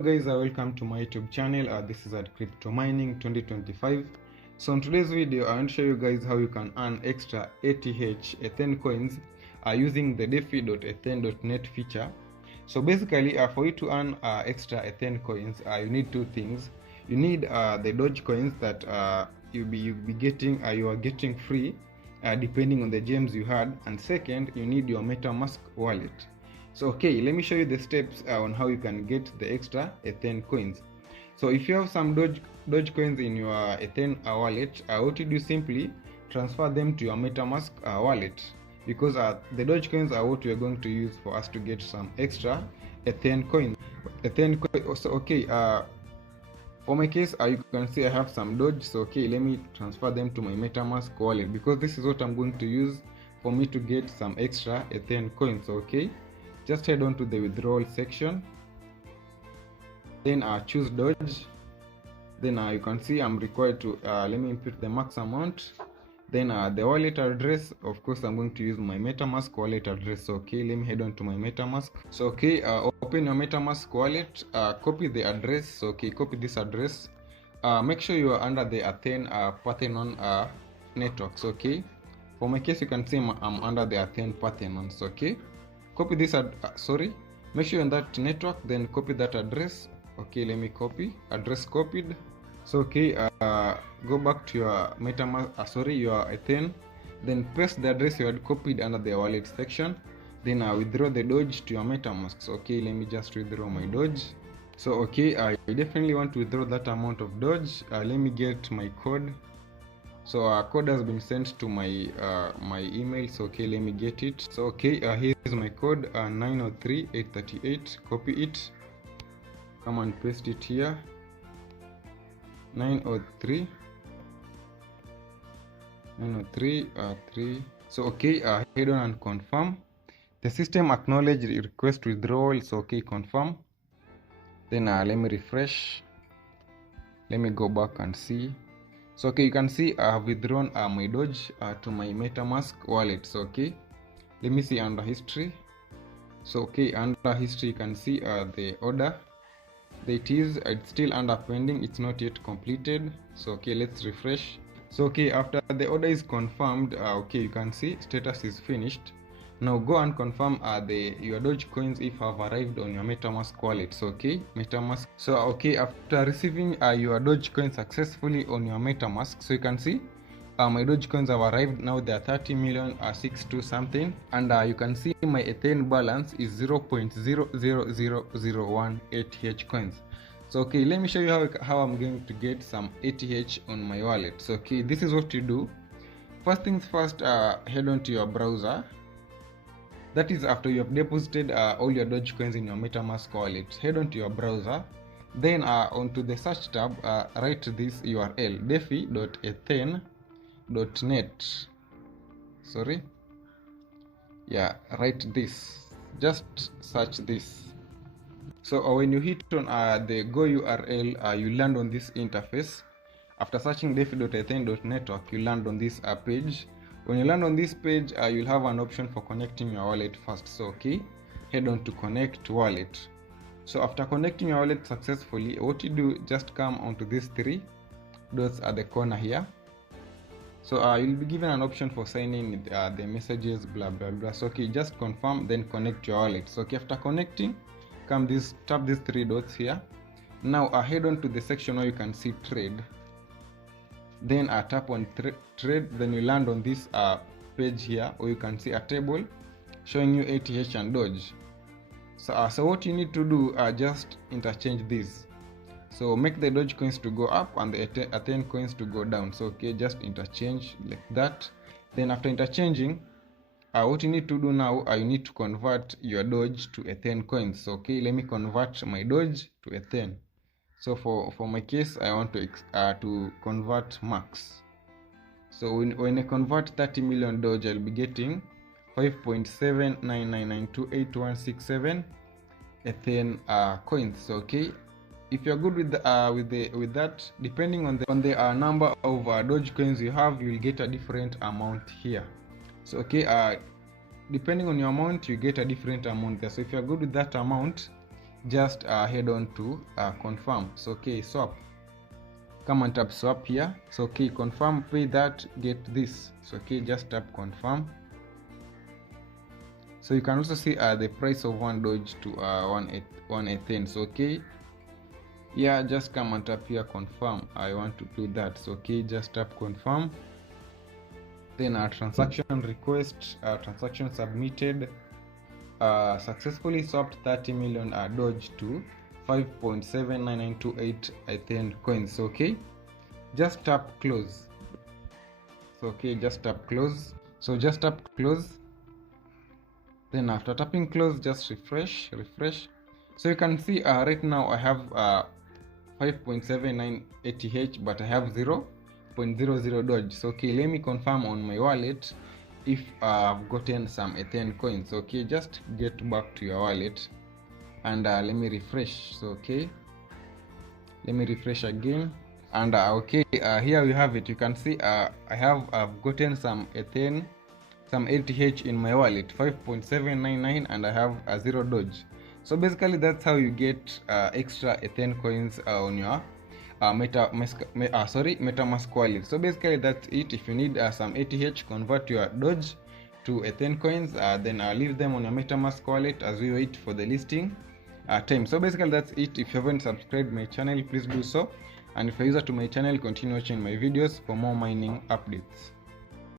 Guys, welcome to my YouTube channel. This is at Crypto Mining 2025. So in today's video I want to show you guys how you can earn extra ATH Athene coins using the deffi.athene.net feature. So basically for you to earn extra Athene coins, you need two things. You need the Doge coins that you are getting free depending on the gems you had, and second, you need your MetaMask wallet. So okay, let me show you the steps on how you can get the extra Athene coins. So if you have some Doge coins in your Athene wallet, what you do, simply transfer them to your MetaMask wallet, because the Doge coins are what we are going to use for us to get some extra Athene coins. So okay, for my case, you can see I have some Doge. So okay, let me transfer them to my MetaMask wallet, because this is what I'm going to use for me to get some extra Athene coins. So okay, just head on to the withdrawal section, then choose Doge. Then you can see I'm required to let me input the max amount, then the wallet address. Of course, I'm going to use my MetaMask wallet address. So okay, let me head on to my MetaMask. So okay, open your MetaMask wallet, copy the address. So okay, copy this address. Make sure you are under the Athene Parthenon network. So okay, for my case, you can see I'm under the Athene Parthenon. So okay, copy this make sure you're in that network, then copy that address. Okay, let me copy address, copied. So okay, go back to your MetaMask, your Athene, then paste the address you had copied under the wallet section, then withdraw the Doge to your MetaMask. So okay, let me just withdraw my Doge. So okay, I definitely want to withdraw that amount of Doge. Let me get my code. So code has been sent to my my email. So okay, let me get it. So okay, here is my code, 903838. Copy it, come and paste it here. 903 3. So okay, head on and confirm. The system acknowledge request withdrawal. So okay, confirm. Then let me refresh. Let me go back and see. So okay, you can see I have withdrawn my Doge to my MetaMask wallet. So okay, let me see under history. So okay, under history you can see the order. It's still under pending, it's not yet completed. So okay, let's refresh. So okay, after the order is confirmed, okay, you can see status is finished. Now go and confirm your Doge coins if have arrived on your MetaMask wallet. So okay, MetaMask. So okay, after receiving your Doge coins successfully on your MetaMask, so you can see my Doge coins have arrived. Now they are 30,062 something, and you can see my Athene balance is 0.00001 ATH coins. So okay, let me show you how I'm going to get some ATH on my wallet. So okay, this is what you do. First things first, head on to your browser. That is after you have deposited all your Doge coins in your MetaMask wallet. Head on to your browser, then onto the search tab, write this URL, deffi.athene.net. Write this, just search this. So when you hit on the go URL, you land on this interface. After searching deffi.athene.network, you land on this page. When you land on this page, you'll have an option for connecting your wallet first. So okay, head on to connect wallet. So after connecting your wallet successfully, what you do, just come onto these three dots at the corner here. So you'll be given an option for signing with the messages, blah blah blah. So okay, just confirm, then connect your wallet. So okay, after connecting, tap these three dots here. Now head on to the section where you can see trade, then tap on trade, then you land on this page here where you can see a table showing you ATH and Doge. So what you need to do, just interchange this. So make the Doge coins to go up and the Athene coins to go down. So okay, just interchange like that. Then after interchanging, what you need to do now, you need to convert your Doge to Athene coins. So okay, let me convert my Doge to Athene. So for my case, I want to convert max. So when I convert 30 million Doge, I'll be getting 5.7999928167 Athene coins. So okay, if you're good with that, depending on the number of Doge coins you have, you'll get a different amount here. So okay, depending on your amount, you get a different amount there. So if you're good with that amount, just head on to confirm. So okay, swap, come and tap swap here. So okay, confirm, pay that, get this. So okay, just tap confirm. So you can also see the price of 1 Doge to 1 Athene. So okay, yeah, just come and tap here confirm. I want to do that. So okay, just tap confirm. Then a transaction request, transaction submitted, successfully swapped 30 million Doge to 5.79928 Athene coins. So okay, just tap close. So okay, just tap close. So just tap close. Then after tapping close, just refresh. So you can see right now I have 5.79 ATH, but I have 0.00 Doge. So okay, let me confirm on my wallet if I've gotten some Athene coins. Okay, just get back to your wallet and let me refresh. So okay, let me refresh again, and okay, here we have it. You can see I've gotten some Athene, some ATH in my wallet, 5.799, and I have a 0 Doge. So basically that's how you get extra Athene coins on your MetaMask wallet. So basically that's it. If you need some ATH, convert your Doge to Athene coins, then leave them on your MetaMask wallet as we wait for the listing time. So basically that's it. If you haven't subscribed my channel, please do so, and if you're user to my channel, continue watching my videos for more mining updates.